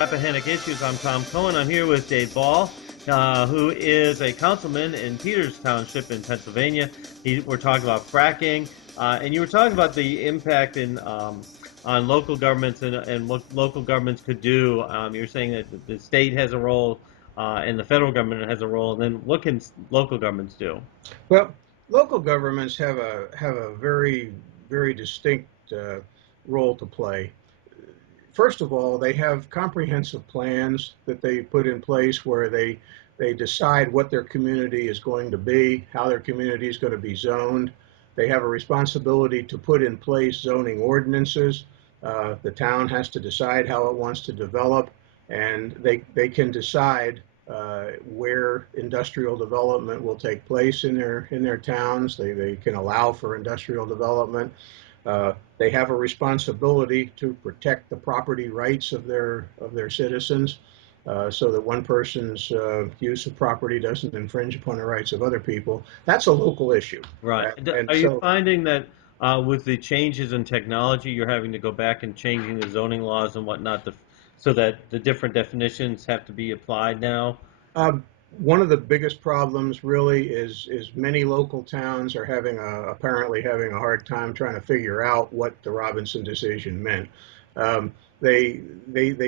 Rappahannock Issues. I'm Tom Cohen. I'm here with Dave Ball, who is a councilman in Peters Township in Pennsylvania. We're talking about fracking, and you were talking about the impact on local governments and what local governments could do. You're saying that the state has a role and the federal government has a role. And then what can local governments do? Well, local governments have a very distinct role to play. First of all, they have comprehensive plans that they put in place where they decide what their community is going to be, how their community is going to be zoned. They have a responsibility to put in place zoning ordinances. The town has to decide how it wants to develop, and they can decide where industrial development will take place in their towns. They can allow for industrial development. They have a responsibility to protect the property rights of their citizens, so that one person's use of property doesn't infringe upon the rights of other people. That's a local issue. Right. And Are you so finding that with the changes in technology, you're having to go back and changing the zoning laws and whatnot so that the different definitions have to be applied now? Um, One of the biggest problems really is many local towns are apparently having a hard time trying to figure out what the Robinson decision meant. Um, they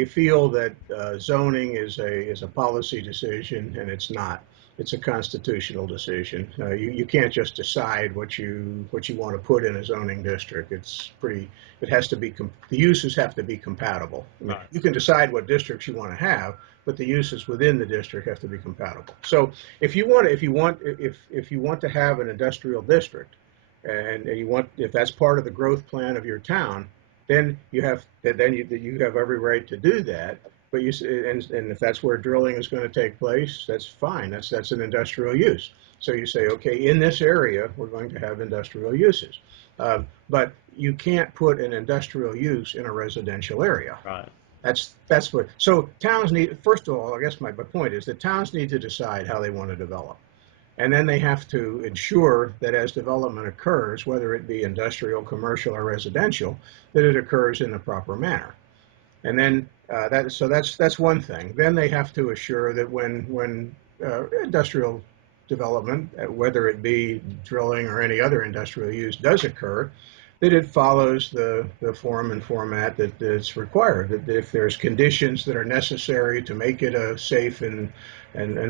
feel that zoning is a policy decision, and it's not. It's a constitutional decision. You can't just decide what you want to put in a zoning district. It has to be the uses have to be compatible. I mean, Right. you can decide what districts you want to have, but the uses within the district have to be compatible. So if you want to have an industrial district, and if that's part of the growth plan of your town, then you have every right to do that. But and if that's where drilling is going to take place, that's fine. That's an industrial use. So you say, okay, in this area, we're going to have industrial uses. But you can't put an industrial use in a residential area. Right. That's what. So towns need. First of all, I guess my point is that towns need to decide how they want to develop, and then they have to ensure that as development occurs, whether it be industrial, commercial, or residential, that it occurs in the proper manner. And then that's one thing. Then they have to assure that when industrial development, whether it be drilling or any other industrial use, does occur, that it follows the form and format that's required. That if there's conditions that are necessary to make it a safe and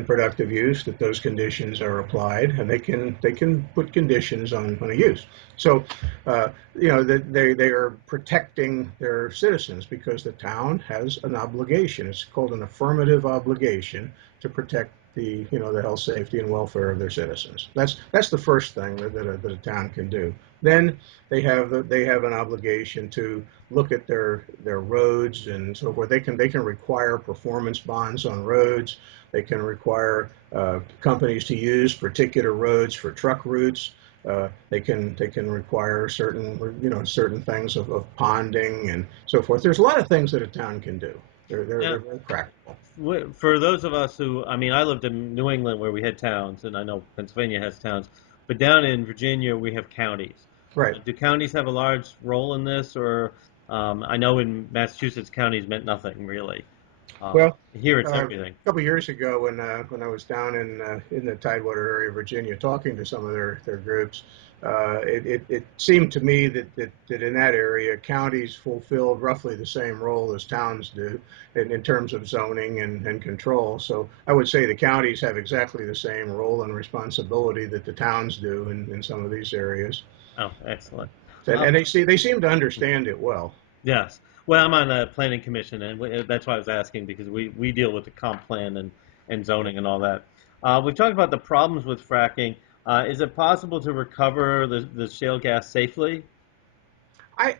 productive use, that those conditions are applied, and they can put conditions on a use. So, that they are protecting their citizens because the town has an obligation. It's called an affirmative obligation to protect the health, safety, and welfare of their citizens. That's the first thing that a town can do. Then they have an obligation to look at their roads and so forth. They can require performance bonds on roads. They can require companies to use particular roads for truck routes. They can require certain things of ponding and so forth. There's a lot of things that a town can do. They're Now, very practical. for those of us who, I mean, I lived in New England where we had towns, and I know Pennsylvania has towns, but down in Virginia we have counties. Right. Do counties have a large role in this, or I know in Massachusetts counties meant nothing really. Well, Here it's a everything. couple of years ago, when I was down in the Tidewater area of Virginia, talking to some of their groups, it seemed to me that in that area, counties fulfilled roughly the same role as towns do in terms of zoning and control. So I would say the counties have exactly the same role and responsibility that the towns do in some of these areas, Oh, excellent. and they seem to understand it well. Yes. Well, I'm on the planning commission, and that's why I was asking because we deal with the comp plan and zoning and all that. We've talked about the problems with fracking. Is it possible to recover the shale gas safely? I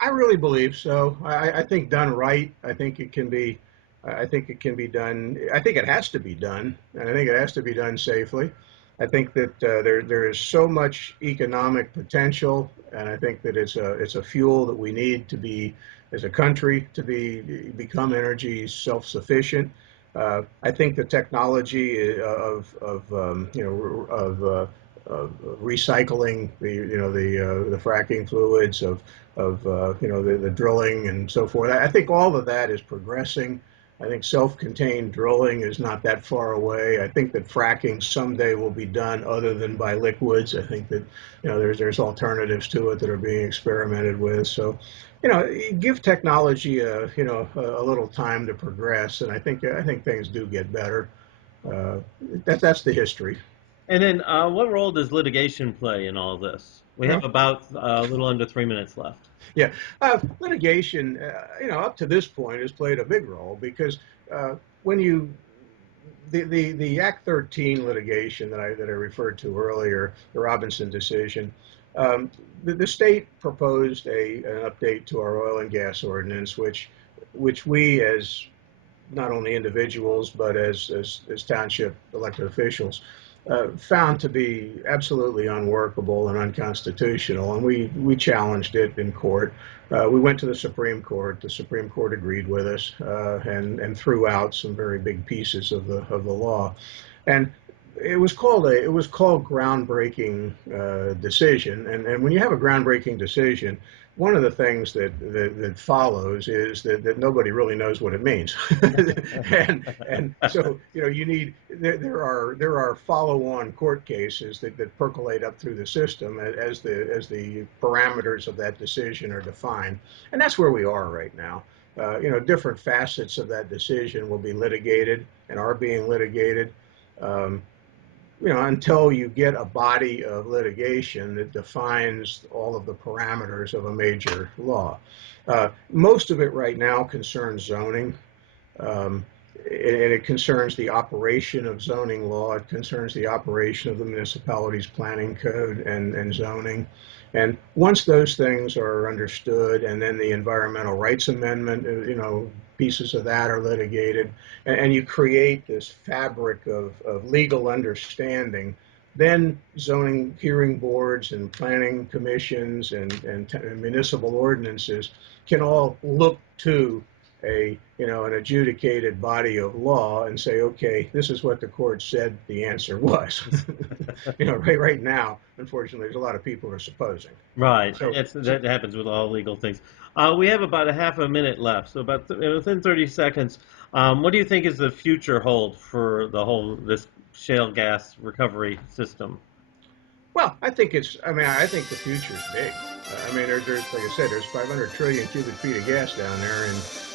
I really believe so. I think done right, I think it can be. I think it can be done. I think it has to be done, and I think it has to be done safely. I think that there is so much economic potential, and I think that it's a fuel that we need to be as a country to become energy self-sufficient. I think the technology of recycling the fracking fluids of the drilling and so forth. I think all of that is progressing. I think self-contained drilling is not that far away. I think that fracking someday will be done other than by liquids. I think that there's alternatives to it that are being experimented with. So, give technology a little time to progress, and I think things do get better. Uh, that's the history. And then, what role does litigation play in all this? We have Yeah. about a little under 3 minutes left. Yeah, litigation, up to this point has played a big role because when you the Act 13 litigation that I referred to earlier, the Robinson decision, the state proposed an update to our oil and gas ordinance, which we as not only individuals but as township elected officials found to be absolutely unworkable and unconstitutional, and we challenged it in court. We went to the Supreme Court. The Supreme Court agreed with us and threw out some very big pieces of the law, and it was called groundbreaking decision. And when you have a groundbreaking decision, one of the things that follows is that nobody really knows what it means, and so there are follow-on court cases that percolate up through the system as the parameters of that decision are defined, and that's where we are right now. Different facets of that decision will be litigated and are being litigated. Um, until you get a body of litigation that defines all of the parameters of a major law. Most of it right now concerns zoning, um, and it concerns the operation of zoning law. It concerns the operation of the municipality's planning code and zoning. And once those things are understood, and then the environmental rights amendment, pieces of that are litigated, and you create this fabric of legal understanding, then zoning hearing boards and planning commissions and municipal ordinances can all look to an adjudicated body of law and say, okay, this is what the court said the answer was. Right now, unfortunately, there's a lot of people who are supposing. Right. So, That happens with all legal things. We have about a half a minute left, so within 30 seconds, what do you think is the future hold for this shale gas recovery system? well, I think the future is big. There's like I said, there's 500 trillion cubic feet of gas down there,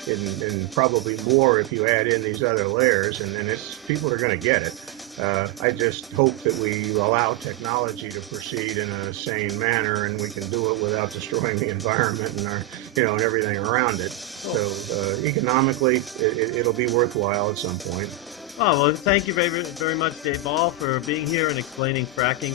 and probably more if you add in these other layers, and it's people are going to get it. I just hope that we allow technology to proceed in a sane manner, and we can do it without destroying the environment and everything around it. Cool. So economically, it'll be worthwhile at some point. Oh, well, thank you very, very much, Dave Ball, for being here and explaining fracking.